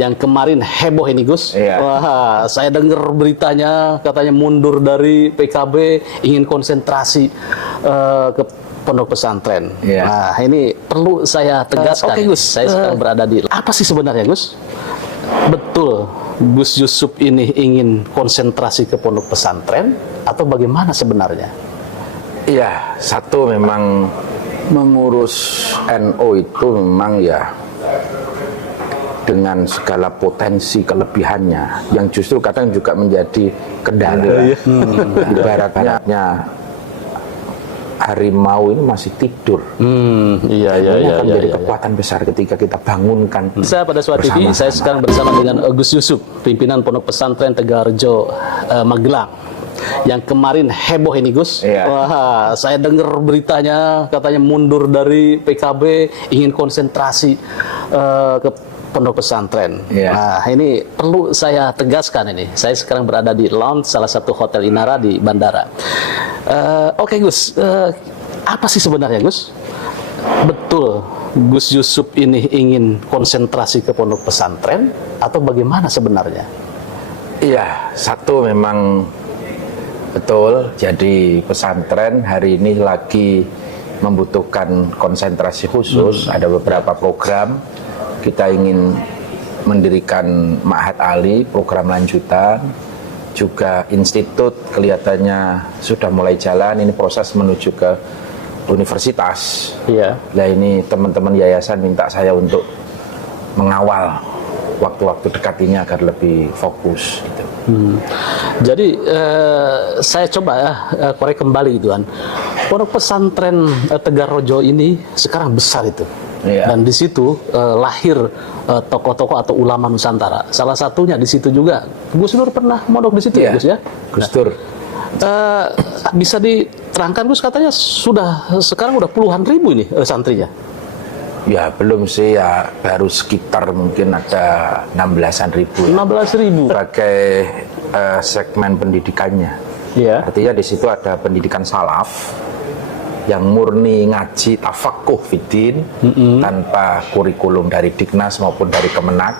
yang kemarin heboh ini Gus. Iya. Wah, saya dengar beritanya katanya mundur dari PKB, ingin konsentrasi ke pondok pesantren. Iya. Nah, ini perlu saya tegaskan. Oke Gus, saya sekarang berada di apa sih sebenarnya Gus? Betul Gus Yusuf ini ingin konsentrasi ke pondok pesantren atau bagaimana sebenarnya? Iya, satu memang mengurus NU itu memang ya dengan segala potensi kelebihannya yang justru kadang juga menjadi kendala. Ibaratnya harimau ini masih tidur. Iya. Akan menjadi kekuatan besar ketika kita bangunkan. Saya pada suatu TV, saya sekarang bersama dengan Gus Yusuf, pimpinan Pondok Pesantren Tegarrejo Magelang. Yang kemarin heboh ini Gus. Iya. Wah, saya dengar beritanya katanya mundur dari PKB, ingin konsentrasi ke pondok pesantren. Iya. Nah, ini perlu saya tegaskan ini. Saya sekarang berada di lounge salah satu hotel Inara di bandara. Oke Gus, apa sih sebenarnya Gus? Betul Gus Yusuf ini ingin konsentrasi ke pondok pesantren atau bagaimana sebenarnya? Iya, satu memang betul. Jadi pesantren hari ini lagi membutuhkan konsentrasi khusus. Ada beberapa program. Kita ingin mendirikan Ma'had Ali, program lanjutan. Juga institut kelihatannya sudah mulai jalan. Ini proses menuju ke universitas. Iya. Nah ini teman-teman yayasan minta saya untuk mengawal waktu-waktu dekat ini agar lebih fokus gitu. Jadi saya coba korek kembali gitu kan. Pondok pesantren Tegarrejo ini sekarang besar itu. Iya. Dan di situ lahir tokoh-tokoh atau ulama Nusantara. Salah satunya di situ juga Gus Dur pernah mondok di situ Iya. ya Gus ya. Gus Dur. Bisa diterangkan Gus, katanya sudah sekarang udah puluhan ribu ini santrinya. Ya belum sih, ya baru sekitar mungkin ada 16-an ribu. 16.000. Sebagai segmen pendidikannya. Iya. Artinya di situ ada pendidikan salaf yang murni ngaji tafakuh fiddin tanpa kurikulum dari Dignas maupun dari Kemenak.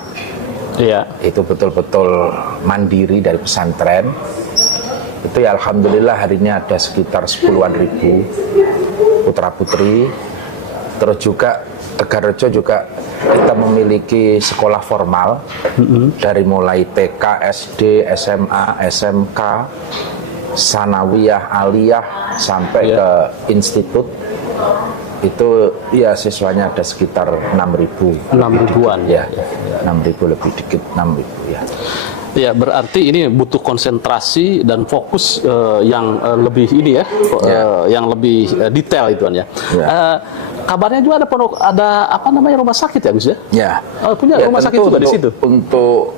Iya. Itu betul-betul mandiri dari pesantren. Itu ya alhamdulillah hari ini ada sekitar 10-an ribu putra putri. Terus juga Tegarrejo juga kita memiliki sekolah formal dari mulai TK, SD, SMA, SMK, sanawiyah, aliyah sampai ke institut. Itu ya siswanya ada sekitar 6.000. 6.000-an Ya, 6.000 lebih dikit, 6.000 ya. Ya, berarti ini butuh konsentrasi dan fokus yang lebih ini ya, yang lebih detail itu kan ya. Kabarnya juga ada apa namanya rumah sakit ya Gus ya? Ya. Punya rumah sakit juga di situ. Untuk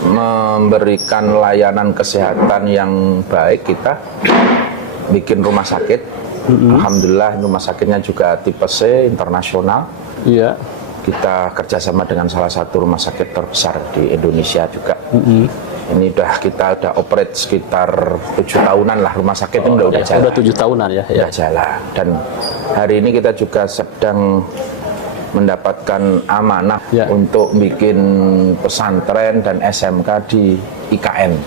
memberikan layanan kesehatan yang baik kita bikin rumah sakit. Alhamdulillah rumah sakitnya juga tipe C internasional. Iya. Kita kerjasama dengan salah satu rumah sakit terbesar di Indonesia juga. Ini kita udah operate sekitar 7 tahunan lah rumah sakit ini udah jalan. Udah 7 tahunan ya. Udah jalan. Dan hari ini kita juga sedang mendapatkan amanah untuk bikin pesantren dan SMK di IKN.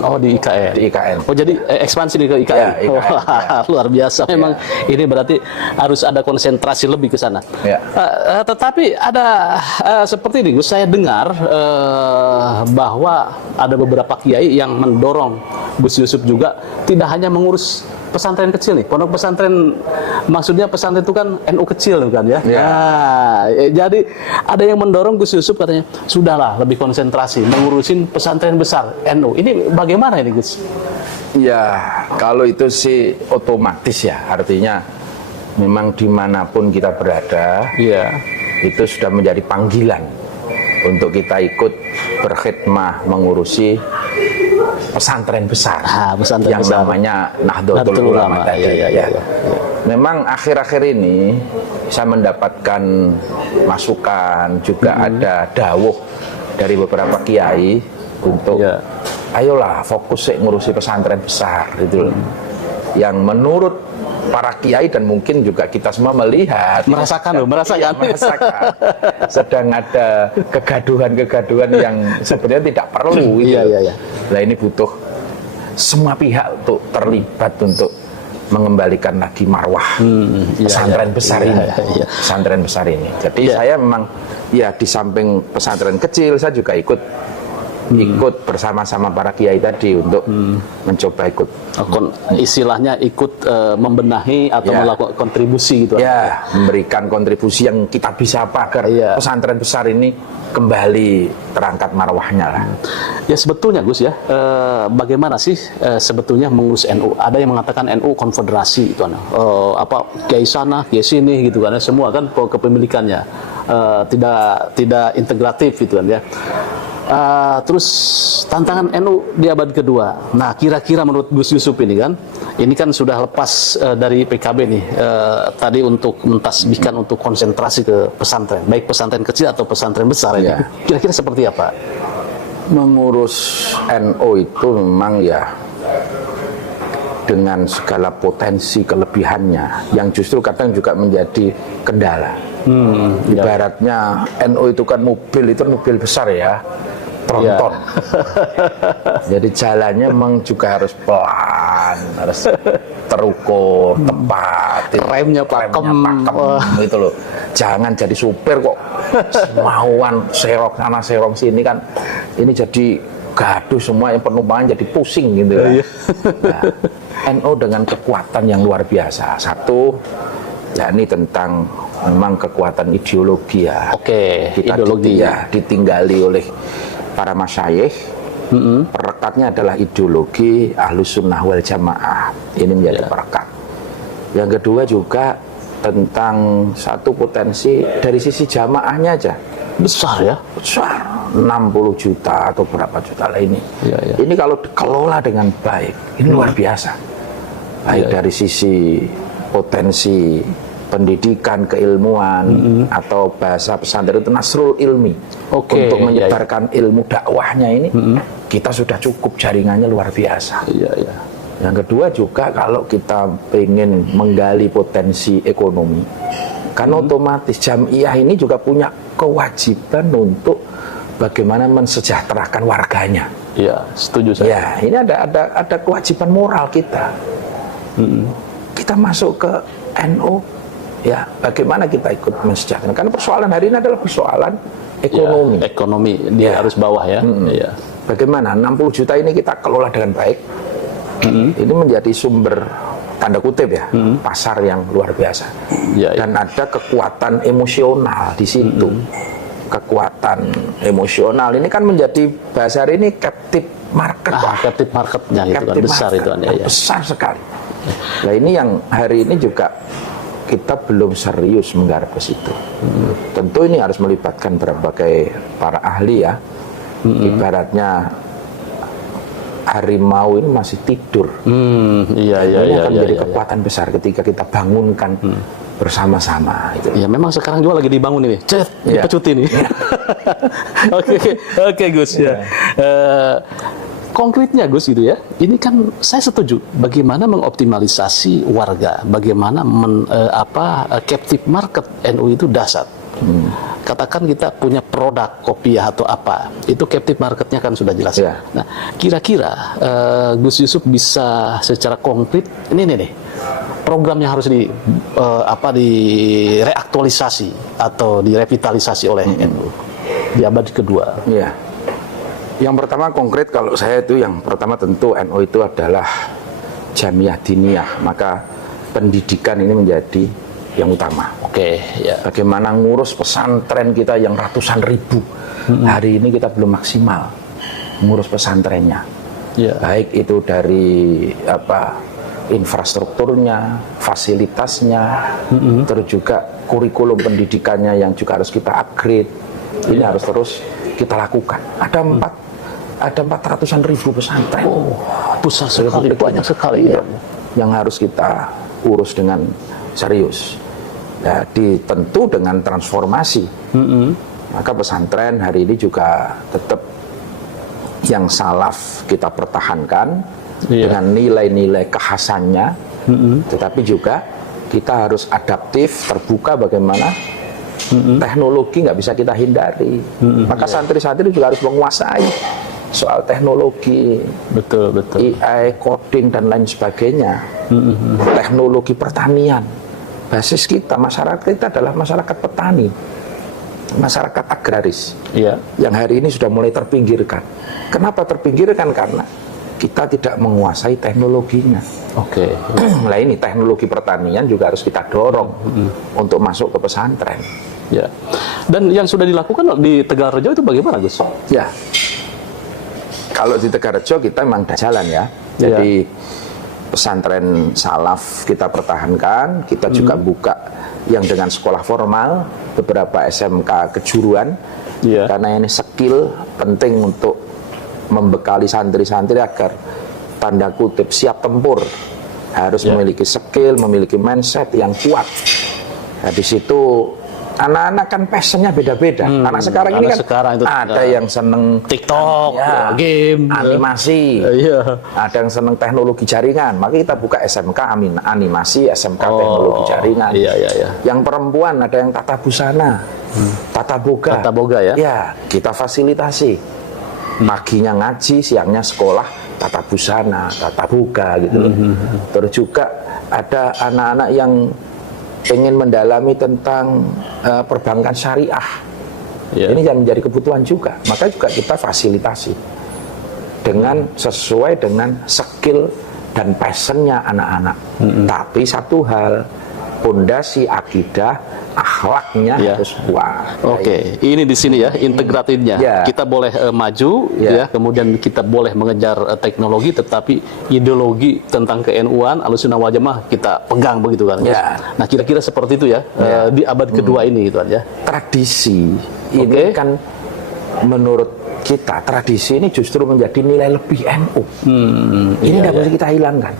Oh di IKN. Di IKN. Oh jadi ekspansi nih ke IKN. Ya, IKN. Wah, luar biasa. Memang ini berarti harus ada konsentrasi lebih ke sana. Ya. Tetapi ada seperti ini, Gus, saya dengar bahwa ada beberapa kiai yang mendorong Gus Yusuf juga tidak hanya mengurus pesantren kecil nih, pondok pesantren, maksudnya pesantren itu kan NU kecil kan ya. Nah, jadi ada yang mendorong Gus Yusuf katanya, sudahlah lebih konsentrasi mengurusin pesantren besar NU. Ini bagaimana ini Gus? Ya, kalau itu sih otomatis ya, artinya memang dimanapun kita berada, itu sudah menjadi panggilan untuk kita ikut berkhidmah mengurusi pesantren besar, pesantren yang besar. Namanya Nahdlatul Ulama tadi. Ya. Memang akhir-akhir ini saya mendapatkan masukan, juga ada dawuh dari beberapa kiai untuk ayolah fokus ngurusi pesantren besar gitu loh. Yang menurut para kiai dan mungkin juga kita semua melihat Merasakan loh, merasakan. Iya, merasakan sedang ada kegaduhan-kegaduhan yang sebenarnya tidak perlu gitu. Iya. Nah, ini butuh semua pihak untuk terlibat untuk mengembalikan lagi marwah pesantren besar ini. Pesantren besar ini. Jadi saya memang ya di samping pesantren kecil saya juga ikut bersama-sama para kiai tadi untuk mencoba ikut istilahnya ikut membenahi atau melakukan kontribusi gitu. Ya, memberikan kontribusi yang kita bisa apa agar pesantren besar ini kembali terangkat marwahnya lah. Ya sebetulnya Gus ya, bagaimana sih sebetulnya mengurus NU? Ada yang mengatakan NU konfederasi itu kiai sana, kiai sini gitu kan, semua kan kepemilikannya tidak integratif gitu kan ya. Terus tantangan NU di abad kedua. Nah, kira-kira menurut Gus Yusuf ini kan sudah lepas dari PKB nih tadi untuk mentasbihkan untuk konsentrasi ke pesantren, baik pesantren kecil atau pesantren besar ini. Kira-kira seperti apa? Mengurus NU itu memang ya dengan segala potensi kelebihannya yang justru kadang juga menjadi kendala. Ibaratnya NU itu kan mobil besar ya, tronton. Jadi jalannya memang juga harus pelan, harus terukur, tepat, remnya pakem gitu loh. Jangan jadi supir kok semauan serong sana serong sini kan, ini jadi gaduh semua, yang penumpang jadi pusing gitu ya. Nah, NU dengan kekuatan yang luar biasa. Satu, yakni tentang memang kekuatan ideologi ya. Kita ideologi ditinggali oleh para masyayikh. Perekatnya adalah ideologi Ahlus Sunnah wal Jamaah. Ini menjadi perekat. Yang kedua juga tentang satu potensi dari sisi jamaahnya aja. Besar ya? Besar. 60 juta atau berapa juta lah ini. Ini kalau dikelola dengan baik, ini luar biasa. Baik dari sisi potensi pendidikan, keilmuan, atau bahasa pesantren itu nasrul ilmi. Untuk menyebarkan ilmu dakwahnya ini, kita sudah cukup, jaringannya luar biasa. Yang kedua juga kalau kita ingin menggali potensi ekonomi, kan otomatis jamiah ini juga punya kewajiban untuk bagaimana mensejahterakan warganya. Iya, setuju saya. Ya, ini ada kewajiban moral kita. Kita masuk ke NU, ya bagaimana kita ikut mensejahterakan? Karena persoalan hari ini adalah persoalan ekonomi. Ekonomi dia harus bawah ya. Bagaimana 60 juta ini kita kelola dengan baik? Ini menjadi sumber tanda kutip ya, pasar yang luar biasa. Dan ada kekuatan emosional di situ. Kekuatan emosional ini kan menjadi bahasa hari ini captive market. Captive marketnya itu kan besar itu kan ya. Besar sekali. Nah, ini yang hari ini juga kita belum serius menggarap ke situ. Tentu ini harus melibatkan berbagai para ahli ya. Ibaratnya harimau ini masih tidur. Ini akan menjadi kekuatan besar ketika kita bangunkan bersama-sama. Ya memang sekarang juga lagi dibangun ini. Dipecuti nih. Oke Gus ya. Konkretnya Gus gitu ya. Ini kan saya setuju bagaimana mengoptimalisasi warga, bagaimana captive market NU itu dasar. Katakan kita punya produk kopiah atau apa, itu captive marketnya kan sudah jelas. Nah, kira-kira Gus Yusuf bisa secara konkret ini nih program yang harus direaktualisasi atau direvitalisasi oleh NU di abad kedua. Yang pertama konkret kalau saya itu yang pertama tentu NU itu adalah jamiah diniyah, maka pendidikan ini menjadi yang utama. Bagaimana ngurus pesantren kita yang ratusan ribu. Hari ini kita belum maksimal ngurus pesantrennya. Baik itu dari infrastrukturnya, fasilitasnya, terus juga kurikulum pendidikannya yang juga harus kita upgrade. Ini harus terus kita lakukan. Ada 400-an ribu pesantren. Besar sekali, banyak sekali ya. Yang harus kita urus dengan serius. Ya, tentu dengan transformasi. Maka pesantren hari ini juga tetap yang salaf kita pertahankan dengan nilai-nilai kekhasannya, Tetapi juga kita harus adaptif, terbuka bagaimana teknologi nggak bisa kita hindari. Maka santri-santri juga harus menguasai soal teknologi, Betul. AI, coding dan lain sebagainya. Teknologi pertanian. Basis kita, masyarakat kita adalah masyarakat petani, masyarakat agraris. Iya. Yang hari ini sudah mulai terpinggirkan. Kenapa terpinggirkan? Karena kita tidak menguasai teknologinya. Oke. Nah ini teknologi pertanian juga harus kita dorong untuk masuk ke pesantren. Ya. Dan yang sudah dilakukan di Tegalrejo itu bagaimana, Gus? Ya, kalau di Tegalrejo kita memang ada jalan ya. Jadi pesantren salaf kita pertahankan, kita juga buka yang dengan sekolah formal, beberapa SMK kejuruan, karena ini skill penting untuk membekali santri-santri agar tanda kutip siap tempur, harus memiliki skill, memiliki mindset yang kuat. Nah, di situ anak-anak kan passionnya beda-beda. Anak sekarang ini kan ada yang seneng TikTok, game, animasi, ada yang seneng teknologi jaringan. Maka kita buka SMK animasi, SMK teknologi jaringan. Yang perempuan ada yang tata busana, tata boga ya. Ya, kita fasilitasi. Paginya ngaji, siangnya sekolah tata busana, tata boga gitu. Terus juga ada anak-anak yang ingin mendalami tentang perbankan syariah. Ini yang menjadi kebutuhan juga. Maka juga kita fasilitasi dengan sesuai dengan skill dan passionnya anak-anak. Tapi satu hal, pondasi akidah, akhlaknya harus kuat. Oke, ini di sini ya integratifnya. Kita boleh maju, kemudian kita boleh mengejar teknologi, tetapi ideologi tentang ke-NU-an Ahlussunnah wal Jamaah kita pegang begitu kan? Nah, kira-kira seperti itu ya, di abad kedua ini gitu kan ya. Tradisi ini kan menurut kita, tradisi ini justru menjadi nilai lebih NU. Ini tidak boleh kita hilangkan.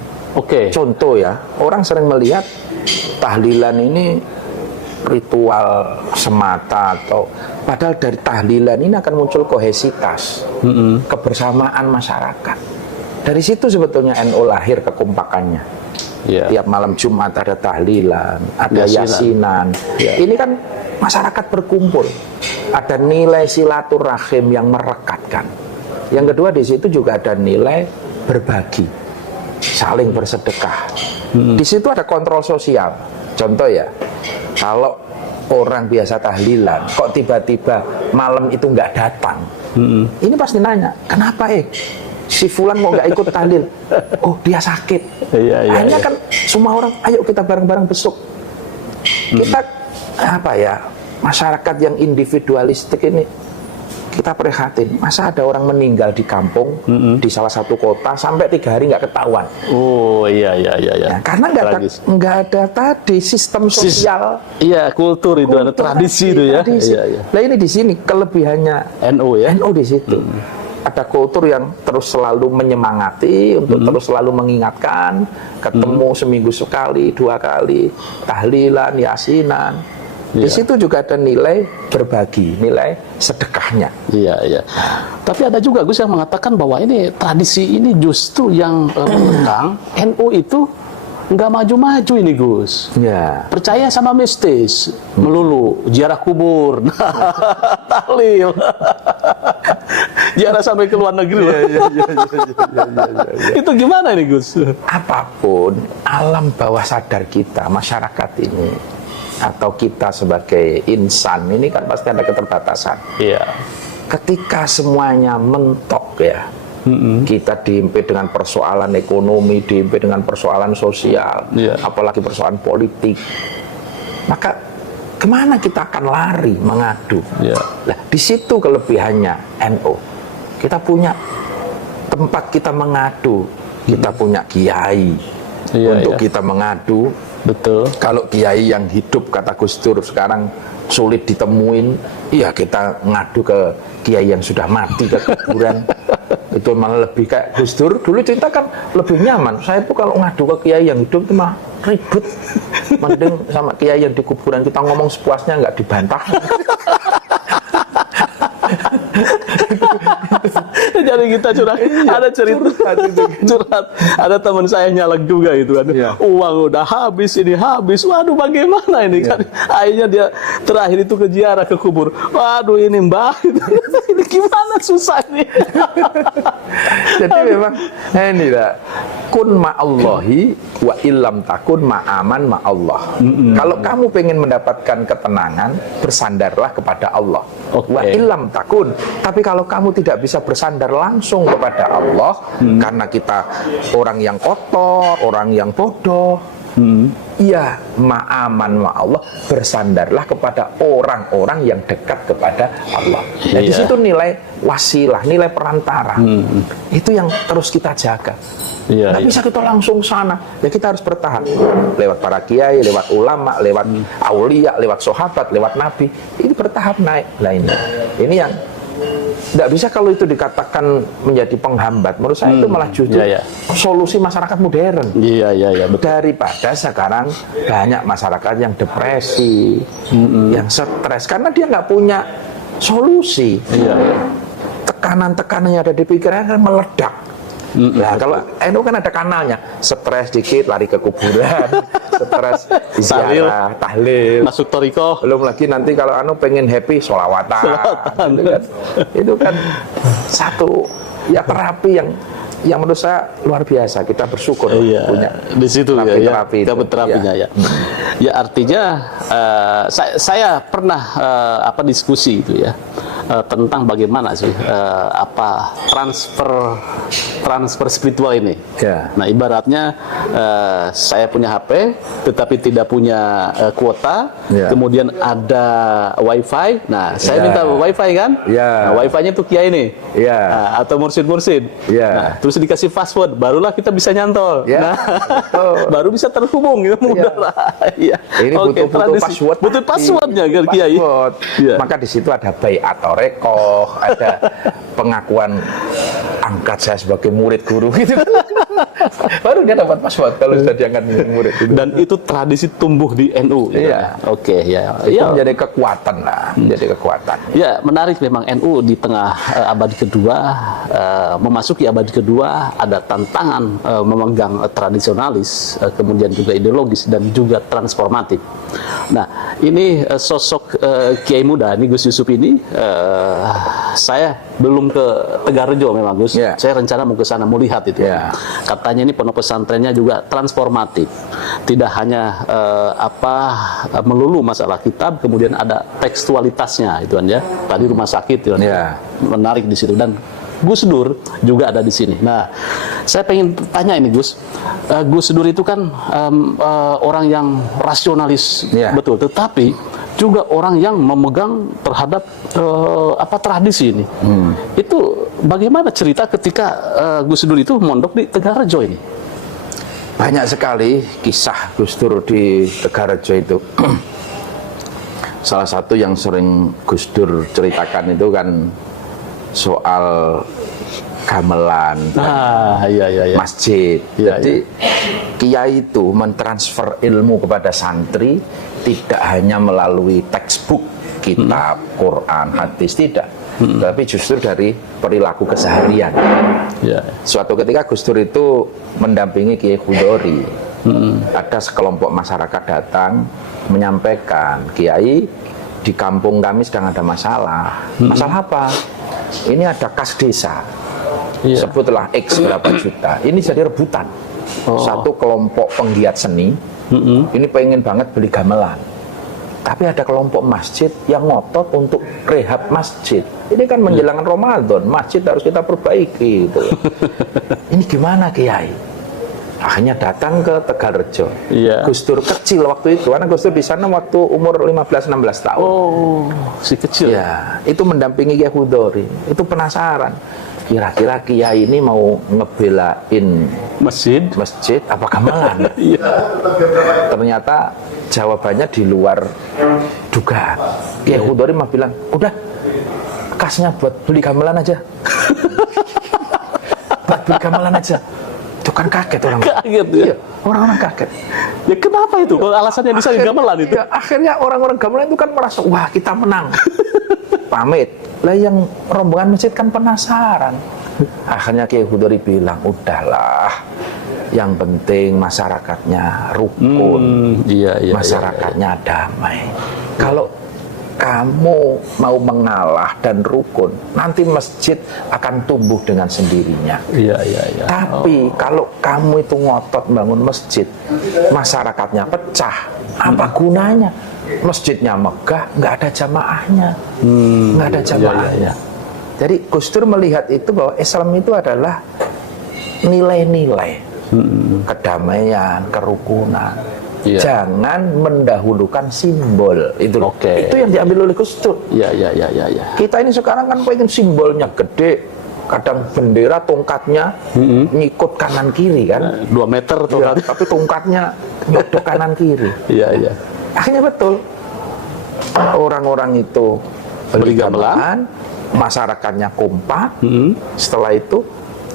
Contoh ya, orang sering melihat tahlilan ini ritual semata, atau padahal dari tahlilan ini akan muncul kohesitas, kebersamaan masyarakat. Dari situ sebetulnya NU lahir kekompakannya. Tiap malam Jumat ada tahlilan, ada yasinan. Ini kan masyarakat berkumpul, ada nilai silaturahim yang merekatkan. Yang kedua, di situ juga ada nilai berbagi, saling bersedekah. Di situ ada kontrol sosial. Contoh ya, kalau orang biasa tahlilan, kok tiba-tiba malam itu nggak datang, ini pasti nanya, kenapa si Fulan mau nggak ikut tahlil? Oh, dia sakit. Akhirnya kan semua orang, ayo kita bareng-bareng besok. Kita masyarakat yang individualistik ini, kita prihatin. Masa ada orang meninggal di kampung, di salah satu kota, sampai 3 hari nggak ketahuan. Nah, karena nggak ada tadi sistem sosial. Kultur itu, ada tradisi itu ya. Nah, ini di sini kelebihannya NU ya. NU di situ. Ada kultur yang terus selalu menyemangati untuk terus selalu mengingatkan, ketemu seminggu sekali, 2 kali, tahlilan, yasinan. Di situ juga ada nilai berbagi, nilai sedekahnya. Tapi ada juga Gus yang mengatakan bahwa ini tradisi ini justru yang mengekang NU itu nggak maju-maju ini Gus. Percaya sama mistis, melulu ziarah kubur, tahlil, ziarah sampai ke luar negeri. Itu gimana ini Gus? Apapun alam bawah sadar kita, masyarakat ini, atau kita sebagai insan ini kan pasti ada keterbatasan. Ketika semuanya mentok ya, kita dihimpit dengan persoalan ekonomi, dihimpit dengan persoalan sosial, apalagi persoalan politik, maka kemana kita akan lari mengadu? Nah, di situ kelebihannya NU. Kita punya tempat kita mengadu, kita punya kiai untuk kita mengadu. Betul. Kalau kiai yang hidup, kata Gus Dur, sekarang sulit ditemuin, kita ngadu ke kiai yang sudah mati, ke kuburan. Itu malah lebih kayak Gus Dur dulu cerita kan lebih nyaman. Saya tuh kalau ngadu ke kiai yang hidup itu mah ribut. Mending sama kiai yang di kuburan kita ngomong sepuasnya, nggak dibantah. Jadi kita curhat. Ada cerita curhat. Ada teman saya nyalek juga itu kan. Iya. Uang udah habis, ini habis. Waduh, bagaimana ini kan? Akhirnya dia terakhir itu ke ziarah ke kubur. Waduh, ini Mbah. Ini gimana susah nih. Jadi memang ini lah, kun ma'allahi wa illam takun ma'aman ma'allah. Kalau kamu pengen mendapatkan ketenangan, bersandarlah kepada Allah. Oke. Wa illam takun. Tapi kalau kamu tidak bisa bersandar langsung kepada Allah, karena kita orang yang kotor, orang yang bodoh, iya, ma'aman ma'allah, bersandarlah kepada orang-orang yang dekat kepada Allah. Nah, di Iya. situ nilai wasilah, nilai perantara. Itu yang terus kita jaga. Iya, Nggak bisa kita langsung sana. Ya kita harus bertahan. Lewat para kiai, lewat ulama, lewat aulia, lewat sahabat, lewat nabi. Ini bertahap naik. Nah ini yang nggak bisa kalau itu dikatakan menjadi penghambat. Menurut saya itu malah justru Iya, iya. solusi masyarakat modern. Iya, betul. Daripada sekarang banyak masyarakat yang depresi, yang stres karena dia nggak punya solusi. Iya. Tekanan-tekanan yang ada di pikiran kan meledak. Nah, kalau NU kan ada kanalnya, stres dikit lari ke kuburan, stres ziarah, tahlil. Masuk toriko. Belum lagi nanti kalau anu pengen happy sholawatan. Itu kan satu ya terapi yang menurut saya luar biasa. Kita bersyukur punya di situ terapi itu. dapat terapinya ya. Ya artinya saya pernah diskusi itu ya tentang bagaimana sih transfer spiritual ini. Ya. Nah ibaratnya saya punya HP tetapi tidak punya kuota, kemudian ada WiFi. Nah saya minta WiFi kan? Nah, WiFi-nya tuh Kiai nih, atau mursid-mursid. Nah, terus dikasih password, barulah kita bisa nyantol. Nah, baru bisa terhubung gitu mudah. Iya. Ini butuh password. Butuh passwordnya kan Kiai. Maka di situ ada baiat torekoh, ada pengakuan angkat saya sebagai murid guru gitu. Baru dia dapat password kalau sudah diangkat menjadi murid gitu. Dan itu tradisi tumbuh di NU. Iya. Oke, ya. Itu menjadi kekuatan lah, menjadi kekuatan. Ya, menarik memang NU di tengah abad kedua, memasuki abad kedua, ada tantangan memegang tradisionalis, kemudian juga ideologis dan juga transformatif. Nah, ini sosok Kiai muda, ini Gus Yusuf ini, saya belum ke Tegarrejo memang Gus. Saya rencana mau ke sana mau lihat itu. Katanya ini pondok pesantrennya juga transformatif. Tidak hanya melulu masalah kitab, kemudian ada tekstualitasnya itu kan ya. Tadi rumah sakit itu kan. Menarik di situ dan Gus Dur juga ada di sini. Nah, saya pengen tanya ini Gus. Gus Dur itu kan orang yang rasionalis, betul. Tetapi juga orang yang memegang terhadap tradisi ini. Itu bagaimana cerita ketika Gus Dur itu mondok di Tegarrejo ini? Banyak sekali kisah Gus Dur di Tegarrejo itu. Salah satu yang sering Gus Dur ceritakan itu kan soal gamelan, masjid. Jadi kiai itu mentransfer ilmu kepada santri tidak hanya melalui textbook, kitab, Quran, hadis, tidak. Tapi justru dari perilaku keseharian. Suatu ketika Gus Dur itu mendampingi Kiai Khudori. Ada sekelompok masyarakat datang menyampaikan, Kiai, di kampung kami sedang ada masalah. Masalah apa? Ini ada kas desa. Sebutlah X berapa juta. Ini jadi rebutan. Satu kelompok penggiat seni ini pengen banget beli gamelan. Tapi ada kelompok masjid yang ngotot untuk rehab masjid. Ini kan menjelang Ramadan, masjid harus kita perbaiki gitu. Ini gimana Kiai? Akhirnya datang ke Tegarrejo. Gus Dur kecil waktu itu, karena Gus Dur di sana waktu umur 15-16 tahun. Oh, si kecil. Itu mendampingi Kiai Khudori. Itu penasaran. Kira-kira Kiai ini mau ngebelain masjid apa gamelan? Ternyata jawabannya di luar dugaan. Kiai Khudori mah bilang, udah kasnya buat beli gamelan aja. Buat beli gamelan aja. Itu kan kaget orang. Kaget ya? Orang-orang kaget. Ya kenapa itu? Alasannya bisa gamelan itu? Akhirnya orang-orang gamelan itu kan merasa, wah kita menang. Pamit. Lah yang rombongan masjid kan penasaran. Akhirnya Kiai Hudori bilang, udahlah, yang penting masyarakatnya rukun, masyarakatnya damai. Kalau kamu mau mengalah dan rukun, nanti masjid akan tumbuh dengan sendirinya. Tapi kalau kamu itu ngotot bangun masjid, masyarakatnya pecah, apa gunanya? Masjidnya megah, nggak ada jamaahnya, nggak ada jamaahnya. Jadi Gus Dur melihat itu bahwa Islam itu adalah nilai-nilai kedamaian, kerukunan. Jangan mendahulukan simbol itu. Itu yang diambil oleh Gus Dur. Kita ini sekarang kan pengen simbolnya gede, kadang bendera tongkatnya ngikut kanan kiri kan, 2 meter tongkatnya. Tapi tongkatnya nyodok kanan kiri. Akhirnya betul, orang-orang itu bergamelan, masyarakatnya kompak. Setelah itu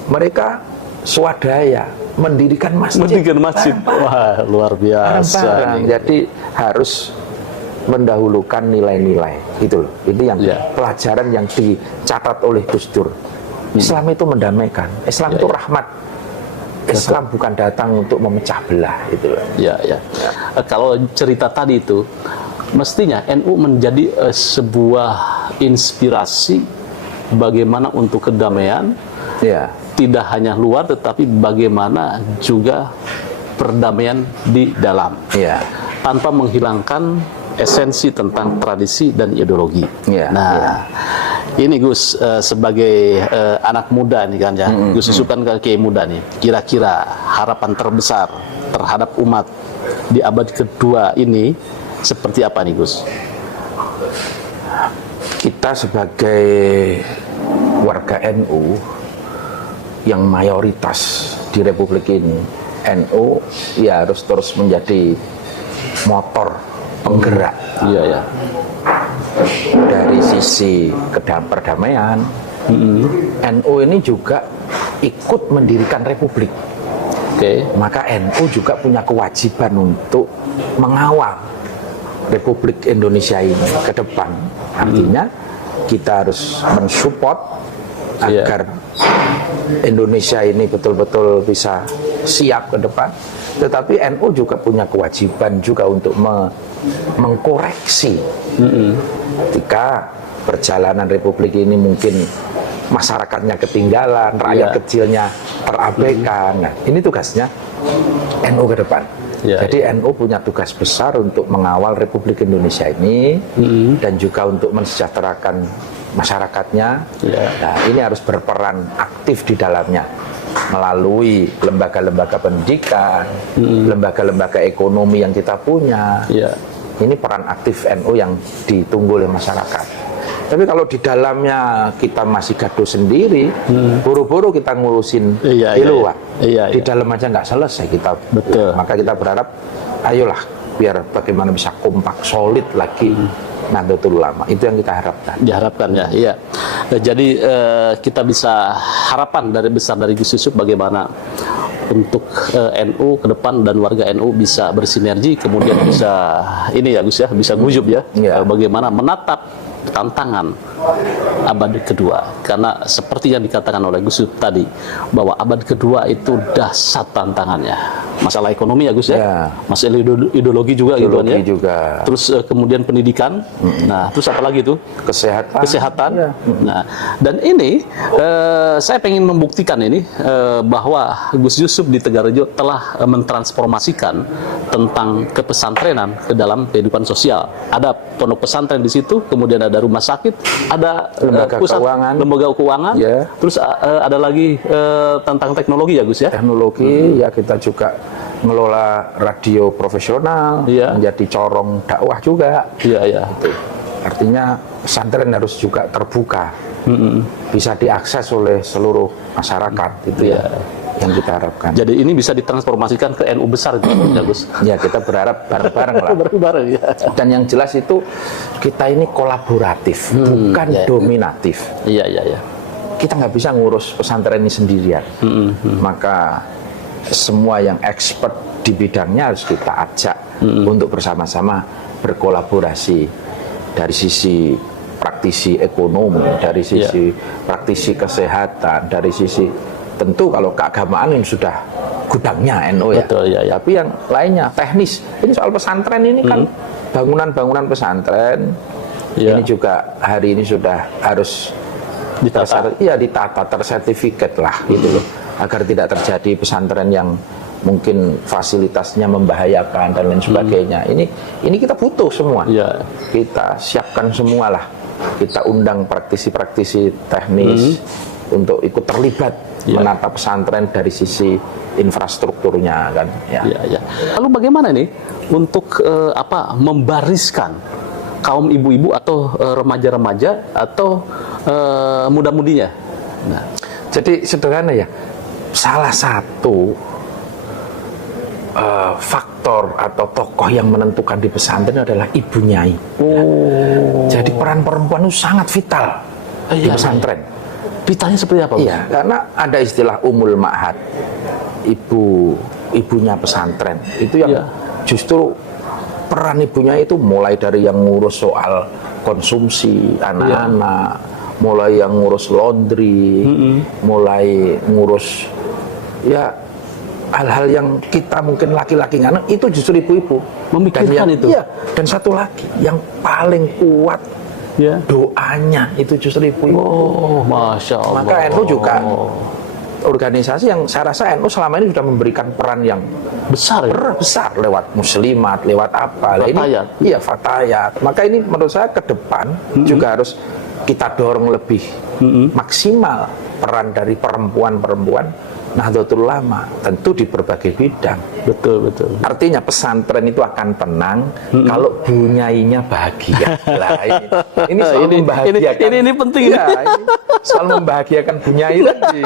mereka swadaya mendirikan masjid. Wah, luar biasa. Jadi harus mendahulukan nilai-nilai itu loh. Itu yang pelajaran yang dicatat oleh Gus Dur. Islam itu mendamaikan, Islam itu rahmat. Islam bukan datang untuk memecah belah itu loh. Kalau cerita tadi itu, mestinya NU menjadi sebuah inspirasi bagaimana untuk kedamaian. Tidak hanya luar, tetapi bagaimana juga perdamaian di dalam, tanpa menghilangkan esensi tentang tradisi dan ideologi. Ini Gus, sebagai anak muda nih kan ya, Gus Yusuf kan Kiai muda nih. Kira-kira harapan terbesar terhadap umat di abad kedua ini seperti apa nih Gus? Kita sebagai warga NU yang mayoritas di Republik ini, NU ya harus terus menjadi motor penggerak. Dari sisi perdamaian, NU ini juga ikut mendirikan Republik. Maka NU juga punya kewajiban untuk mengawal Republik Indonesia ini ke depan. Artinya kita harus mensupport agar Indonesia ini betul-betul bisa siap ke depan. Tetapi NU juga punya kewajiban juga untuk mengkoreksi ketika perjalanan Republik ini mungkin masyarakatnya ketinggalan, rakyat kecilnya terabaikan. Nah, ini tugasnya NU ke depan. Jadi NU punya tugas besar untuk mengawal Republik Indonesia ini dan juga untuk mensejahterakan masyarakatnya. Nah, ini harus berperan aktif di dalamnya melalui lembaga-lembaga pendidikan, lembaga-lembaga ekonomi yang kita punya. Ini peran aktif NU yang ditunggu oleh masyarakat. Tapi kalau di dalamnya kita masih gaduh sendiri, buru-buru kita ngurusin di luar, di dalam aja nggak selesai kita. Maka kita berharap, ayolah biar bagaimana bisa kompak, solid lagi. Nahdlatul Ulama, itu yang kita harapkan. Diharapkan ya. Jadi kita bisa harapan dari besar dari Gus Yusuf bagaimana untuk NU ke depan dan warga NU bisa bersinergi, kemudian bisa ini ya Gus ya, bisa guyup ya. Bagaimana menatap tantangan abad kedua, karena seperti yang dikatakan oleh Gus Yusuf tadi bahwa abad kedua itu dahsyat tantangannya, masalah ekonomi ya Gus ya, masalah ideologi juga gitu kan ya, terus kemudian pendidikan, nah terus apa lagi itu kesehatan. Nah, dan ini saya pengen membuktikan ini bahwa Gus Yusuf di Tegarrejo telah mentransformasikan tentang kepesantrenan ke dalam kehidupan sosial. Ada pondok pesantren di situ, kemudian ada rumah sakit, ada lembaga keuangan, terus ada lagi tentang teknologi ya Gus ya. Teknologi ya, kita juga mengelola radio profesional, menjadi corong dakwah juga. Gitu. Artinya pesantren harus juga terbuka, bisa diakses oleh seluruh masyarakat, itu ya yang kita harapkan. Jadi ini bisa ditransformasikan ke NU besar gitu ya Gus. Ya, kita berharap bareng-bareng lah. Bareng-bareng ya. Dan yang jelas itu kita ini kolaboratif, bukan dominatif. Kita nggak bisa ngurus pesantren ini sendirian. Maka semua yang expert di bidangnya harus kita ajak untuk bersama-sama berkolaborasi dari sisi praktisi ekonomi, dari sisi praktisi kesehatan, dari sisi tentu kalau keagamaan ini sudah gudangnya NU ya. Betul, ya. Tapi yang lainnya teknis. Ini soal pesantren ini kan bangunan-bangunan pesantren. Ini juga hari ini sudah harus ditata tersertifikat lah gitu loh, agar tidak terjadi pesantren yang mungkin fasilitasnya membahayakan dan lain sebagainya. Ini kita butuh semua. Kita siapkan semua lah. Kita undang praktisi-praktisi teknis untuk ikut terlibat menata pesantren dari sisi infrastrukturnya kan. Lalu bagaimana nih untuk membariskan kaum ibu-ibu atau remaja-remaja atau muda-mudinya? Nah, jadi sederhana ya. Salah satu faktor atau tokoh yang menentukan di pesantren adalah ibu nyai. Jadi peran perempuan itu sangat vital di pesantren. Vitalnya seperti apa? Iya, karena ada istilah umul ma'had, ibunya pesantren. Itu yang justru peran ibunya itu mulai dari yang ngurus soal konsumsi anak-anak, mulai yang ngurus laundry, mulai ngurus hal-hal yang kita mungkin laki-laki anak itu justru ibu-ibu memikirkan itu. Iya, dan satu lagi yang paling kuat doanya itu justru ibu-ibu. Masya Allah. Maka NU juga organisasi yang saya rasa NU selama ini sudah memberikan peran yang besar lewat muslimat, lewat apa. Fatayat. Iya, fatayat. Maka ini menurut saya ke depan juga harus kita dorong lebih maksimal peran dari perempuan-perempuan Nahdlatul Ulama, tentu di berbagai bidang. Betul. Artinya pesantren itu akan tenang kalau bunyainya bahagia. Lah ini soal membahagiakan. Ini penting. Ya, ini soal membahagiakan bunyai tadi.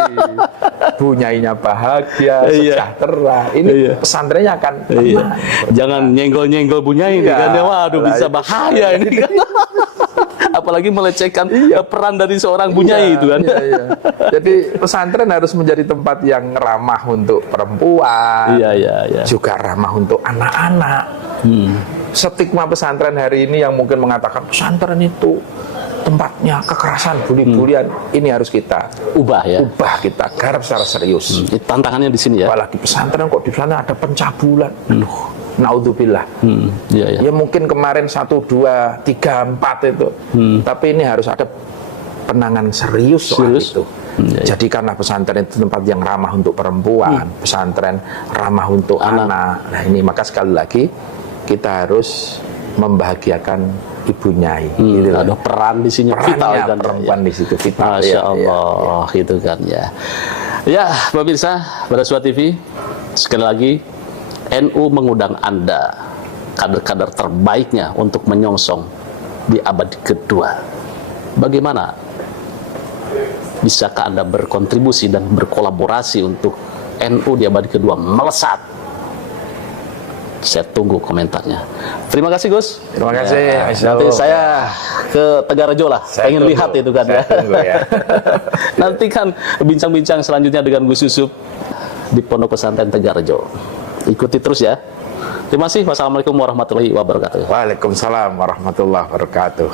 Bunyainya bahagia, sejahtera. Ini pesantrennya akan tenang. Jangan nyenggol-nyenggol bunyai ini kan. Waduh, bisa bahaya ini kan. Apalagi melecehkan peran dari seorang bunyai itu kan. Jadi pesantren harus menjadi tempat yang ramah untuk perempuan, juga ramah untuk anak-anak. Stigma pesantren hari ini yang mungkin mengatakan pesantren itu tempatnya kekerasan, bully-bulian, ini harus kita ubah kita garap secara serius. Tantangannya di sini ya. Apalagi pesantren kok di sana ada pencabulan. Naudzubillah. Ya mungkin kemarin 1, 2, 3, 4 itu. Tapi ini harus ada penanganan serius soal itu. Jadi karena pesantren itu tempat yang ramah untuk perempuan, pesantren ramah untuk anak. Nah ini maka sekali lagi kita harus membahagiakan ibu nyai. Gitu ada peran di sini vital kan perempuan di situ vital. Masya Allah, gitu kan ya. Ya, pemirsa Baraswa TV, sekali lagi NU mengundang Anda, kader-kader terbaiknya untuk menyongsong di abad kedua. Bagaimana bisakah Anda berkontribusi dan berkolaborasi untuk NU di abad kedua melesat? Saya tunggu komentarnya. Terima kasih Gus. Terima kasih. Nanti saya ke Tegarejo lah, pengen lihat itu kan ya. Nanti kan bincang-bincang selanjutnya dengan Gus Yusuf di Pondok Pesantren Tegarejo. Ikuti terus ya. Terima kasih. Wassalamualaikum warahmatullahi wabarakatuh. Waalaikumsalam warahmatullahi wabarakatuh.